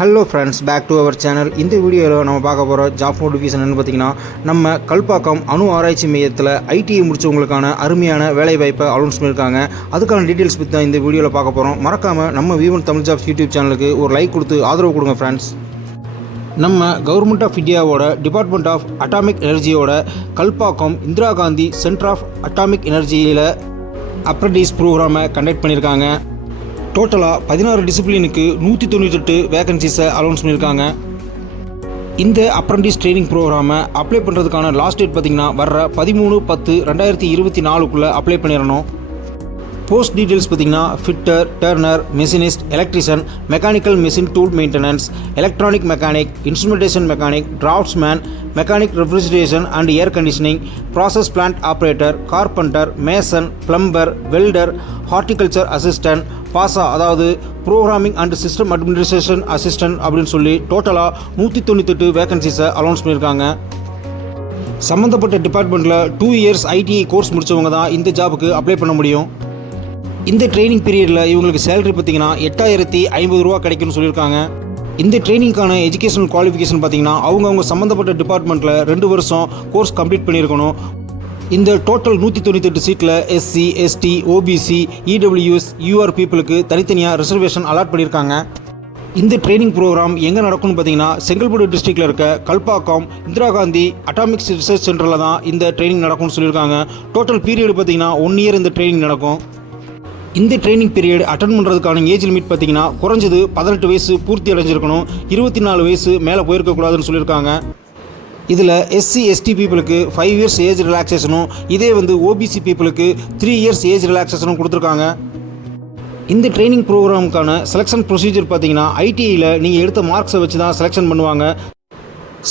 Hello friends back to our channel இந்த வீடியோவில் நம்ம பார்க்க போகிற ஜாப் நோட்டிஃபிகேஷன் பார்த்தீங்கன்னா நம்ம கல்பாக்கம் அணு ஆராய்ச்சி மையத்தில் ஐடிஐ முடிச்சவங்களுக்கான அருமையான வேலை வாய்ப்பை அனௌன்ஸ் பண்ணியிருக்காங்க அதுக்கான டீட்டெயில்ஸ் பற்றி தான் இந்த வீடியோவில் பார்க்க போகிறோம் மறக்காமல் நம்ம வீவன் தமிழ் ஜாப்ஸ் யூடியூப் சேனலுக்கு ஒரு லைக் கொடுத்து ஆதரவு கொடுங்க ஃப்ரெண்ட்ஸ் நம்ம கவர்மெண்ட் ஆஃப் இந்தியாவோட department of atomic எனர்ஜியோட Kalpakkam Indira Gandhi centre of atomic எனர்ஜியில் apprentice ப்ரோக்ராமை கண்டக்ட் பண்ணியிருக்காங்க. டோட்டலாக பதினாறு டிசிப்ளினுக்கு நூற்றி தொண்ணூத்தெட்டு வேகன்சிஸை அலௌன்ஸ் பண்ணியிருக்காங்க. இந்த அப்ரண்டிஸ் ட்ரைனிங் ப்ரோக்ராமை அப்ளை பண்ணுறதுக்கான லாஸ்ட் டேட் பார்த்திங்கன்னா வர்ற பதிமூணு பத்து ரெண்டாயிரத்தி இருபத்தி நாலுக்குள்ளே அப்ளை பண்ணிடணும். போஸ்ட் டீட்டெயில்ஸ் பார்த்தீங்கன்னா fitter turner machinist electrician mechanical machine tool maintenance electronic mechanic instrumentation mechanic draughtsman mechanic refrigeration and air conditioning process plant operator carpenter mason plumber welder horticulture assistant PASAA அதாவது programming and system administration assistant அப்படின்னு சொல்லி டோட்டலாக நூற்றி தொண்ணூத்தெட்டு வேகன்சிஸை announce பண்ணியிருக்காங்க. சம்மந்தப்பட்ட டிபார்ட்மெண்ட்டில் two years ITI course முடித்தவங்க தான் இந்த ஜாபுக்கு அப்ளை பண்ண முடியும். இந்த ட்ரைனிங் பீரியடில் இவங்களுக்கு சேலரி பார்த்தீங்கன்னா எட்டாயிரத்தி ஐம்பது ரூபா கிடைக்கும்னு சொல்லியிருக்காங்க. இந்த ட்ரைனிங்க்கான எஜுகேஷனல் குவாலிஃபிகேஷன் பார்த்தீங்கன்னா அவங்கவுங்க சம்மந்தப்பட்ட டிபார்ட்மெண்ட்டில் ரெண்டு வருஷம் கோர்ஸ் கம்ப்ளீட் பண்ணியிருக்கணும். இந்த டோட்டல் நூற்றி தொண்ணூத்தெட்டு சீட்டில் SC ST OBC EWS UR பீப்புளுக்கு தனித்தனியாக ரிசர்வேஷன் அலாட் பண்ணியிருக்காங்க. இந்த ட்ரைனிங் ப்ரோக்ராம் எங்கே நடக்கும்னு பார்த்தீங்கன்னா செங்கல்பட்டு டிஸ்ட்ரிக்டில் இருக்க கல்பாக்கம் இந்திரா காந்தி அட்டாமிக்ஸ் ரிசர்ச் சென்டரில் தான் இந்த ட்ரைனிங் நடக்கும்னு சொல்லியிருக்காங்க. டோட்டல் பீரியட் பார்த்தீங்கன்னா ஒன் இயர் இந்த ட்ரைனிங் நடக்கும். இந்த ட்ரைனிங் பீரியட் அட்டன் பண்ணுறதுக்கான ஏஜ் லிமிட் பார்த்தீங்கன்னா குறைஞ்சது பதினெட்டு வயசு பூர்த்தி அடைஞ்சிருக்கணும். இருபத்தி நாலு வயசு மேலே போயிருக்கக்கூடாதுன்னு சொல்லியிருக்காங்க. இதில் எஸ்சி எஸ்டி பீப்புளுக்கு ஃபைவ் இயர்ஸ் ஏஜ் ரிலாக்ஸேஷனும் இதே வந்து ஓபிசி பீப்புளுக்கு த்ரீ இயர்ஸ் ஏஜ் ரிலாக்ஸேஷனும் கொடுத்துருக்காங்க. இந்த ட்ரைனிங் ப்ரோக்ராமுக்கான செலெக்ஷன் ப்ரொசீஜர் பார்த்தீங்கன்னா ஐடிஐயில் நீங்கள் எடுத்த மார்க்ஸை வச்சு தான் செலெக்ஷன் பண்ணுவாங்க.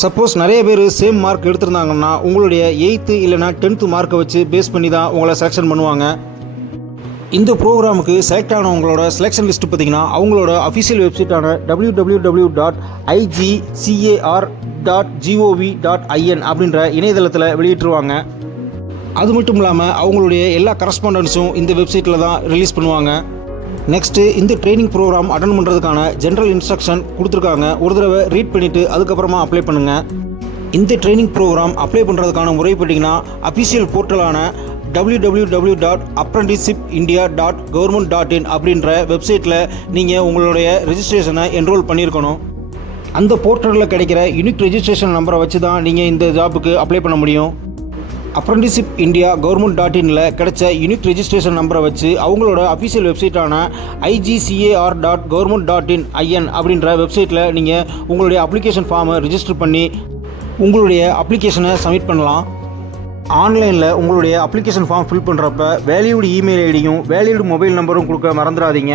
சப்போஸ் நிறைய பேர் சேம் மார்க் எடுத்திருந்தாங்கன்னா உங்களுடைய எயித்து இல்லைனா டென்த்து மார்க்கை வச்சு பேஸ் பண்ணி தான் உங்களை செலெக்ஷன் பண்ணுவாங்க. இந்த ப்ரோக்ராமுக்கு செலக்ட் ஆனவங்களோட செலெக்ஷன் லிஸ்ட் பார்த்தீங்கன்னா அவங்களோட official வெப்சைட்டான W W W dot IGCAR dot GOV dot IN அப்படின்ற இணையதளத்தில் வெளியிட்டுருவாங்க. அது மட்டும் இல்லாமல் அவங்களுடைய எல்லா கரஸ்பாண்டன்ஸும் இந்த வெப்சைட்டில் தான் ரிலீஸ் பண்ணுவாங்க. நெக்ஸ்ட்டு இந்த ட்ரைனிங் ப்ரோக்ராம் அட்டன் பண்ணுறதுக்கான ஜென்ரல் இன்ஸ்ட்ரக்ஷன் கொடுத்துருக்காங்க. ஒரு தடவை ரீட் பண்ணிவிட்டு அதுக்கப்புறமா அப்ளை பண்ணுங்கள் இந்த ட்ரைனிங் ப்ரோக்ராம் அப்ளை பண்ணுறதுக்கான முறை பார்த்தீங்கன்னா official போர்ட்டலான W W W dot apprenticeship India dot government dot in அப்படின்ற வெப்சைட்டில் நீங்கள் உங்களுடைய ரிஜிஸ்ட்ரேஷனை என்ரோல் பண்ணியிருக்கணும். அந்த போர்ட்டலில் கிடைக்கிற யூனிக் ரெஜிஸ்ட்ரேஷன் நம்பரை வச்சு தான் நீங்கள் இந்த ஜாபுக்கு அப்ளை பண்ண முடியும். அப்ரண்டிஷிப் இந்தியா கவர்மெண்ட் டாட் இனில் கிடைச்ச யூனிக் ரெஜிஸ்ட்ரேஷன் நம்பரை வச்சு அவங்களோட official வெப்சைட்டான IGCAR dot government dot in IN அப்படின்ற வெப்சைட்டில் நீங்கள் உங்களுடைய அப்ளிகேஷன் ஃபார்மை ரிஜிஸ்டர் பண்ணி உங்களுடைய அப்ளிகேஷனை சப்மிட் பண்ணலாம். ஆன்லைனில் உங்களுடைய அப்ளிகேஷன் ஃபார்ம் ஃபில் பண்ணுறப்ப வேலியூடு இமெயில் ஐடியும் வேலியூடு மொபைல் நம்பரும் கொடுக்க மறந்துடாதீங்க.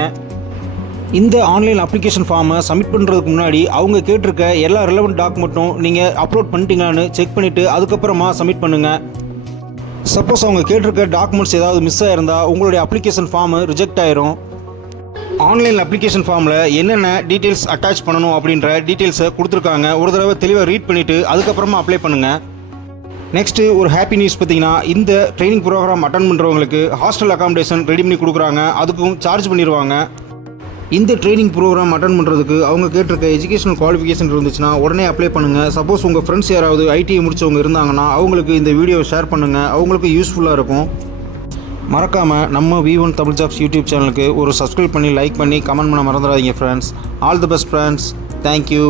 இந்த ஆன்லைன் அப்ளிகேஷன் ஃபார்மை சப்மிட் பண்ணுறதுக்கு முன்னாடி அவங்க கேட்டிருக்க எல்லா ரிலவெண்ட் டாக்குமெண்ட்டும் நீங்கள் அப்லோட் பண்ணிட்டீங்களான்னு செக் பண்ணிவிட்டு அதுக்கப்புறமா சப்மிட் பண்ணுங்கள் சப்போஸ் அவங்க கேட்டிருக்க டாக்குமெண்ட்ஸ் ஏதாவது மிஸ் ஆயிருந்தால் உங்களுடைய அப்ளிகேஷன் ஃபார்மு ரிஜெக்ட் ஆயிரும். ஆன்லைன் அப்ளிகேஷன் ஃபார்மில் என்னென்ன டீட்டெயில்ஸ் அட்டாச் பண்ணணும் அப்படின்ற டீட்டெயில்ஸை கொடுத்துருக்காங்க. ஒரு தடவை தெளிவாக ரீட் பண்ணிவிட்டு அதுக்கப்புறமா அப்ளை பண்ணுங்கள் நெக்ஸ்ட்டு ஒரு ஹாப்பி நியூஸ் பார்த்தீங்கன்னா இந்த ட்ரைனிங் ப்ரோக்ராம் அட்டன் பண்ணுறவங்களுக்கு ஹாஸ்டல் அகாமடேஷன் ரெடி பண்ணி கொடுக்குறாங்க. அதுக்கும் சார்ஜ் பண்ணிடுவாங்க இந்த ட்ரைனிங் ப்ரோக்ராம் அட்டன் பண்ணுறதுக்கு அவங்க கேட்டிருக்க எஜுகேஷனல் குவாலிஃபிகேஷன் இருந்துச்சுன்னா உடனே அப்ளை பண்ணுங்கள் சப்போஸ் உங்கள் ஃப்ரெண்ட்ஸ் யாராவது ஐடிஐ முடித்தவங்க இருந்தாங்கன்னா அவங்களுக்கு இந்த வீடியோவை ஷேர் பண்ணுங்கள் அவங்களுக்கு யூஸ்ஃபுல்லாக இருக்கும். மறக்காமல் நம்ம V one Tamil jobs YouTube சேனலுக்கு ஒரு சப்ஸ்கிரைப் பண்ணி லைக் பண்ணி கமெண்ட் பண்ண மறந்துடாதீங்க friends all the best friends thank you